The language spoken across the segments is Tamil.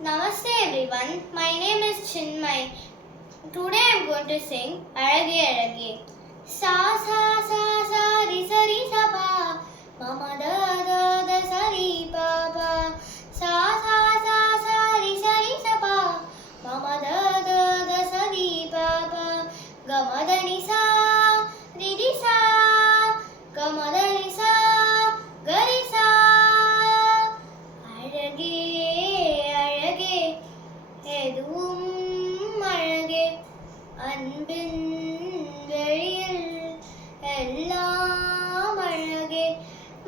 Namaste everyone, my name is Chinmay. Today I am going to sing Alage Alage. Sa sa sa sa ri sa pa, mama da da da sa ri pa pa. Sa sa sa sa ri sa pa, mama da da da sa ri pa pa. Ga ma da ni sa ri di sa, ga ma da ni sa ga ri sa. Alage alage எதுவும் அழகே அன்பின் வெளியில் எல்லாம் அழகே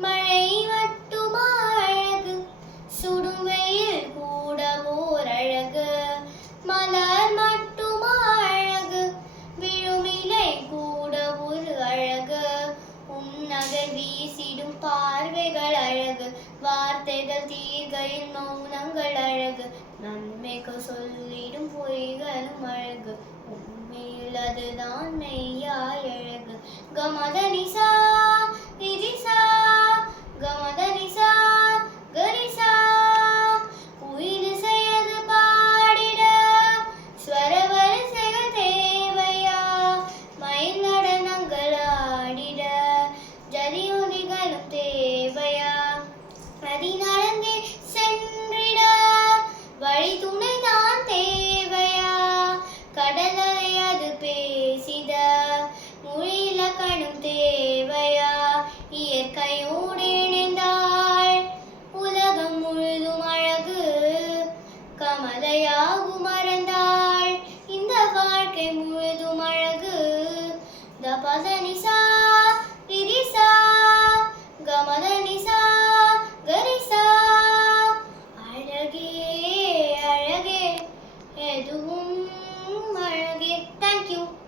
மழை மட்டுமா அழகு சுடும் வெயில் கூட ஓர் அழகு மலர் மட்டுமா அழகு விழுமிலை கூட ஒரு அழகு உன்னகை வீசிடும் பார்வைகள் அழகு வார்த்தைகள் தீர்கையில் மௌனங்கள் அழகு நன்மைக்கு சொல்லிடும் பொய்களும் அழகு உண்மையில் அதுதான் மெய்யாய் அழகு கமத நிசா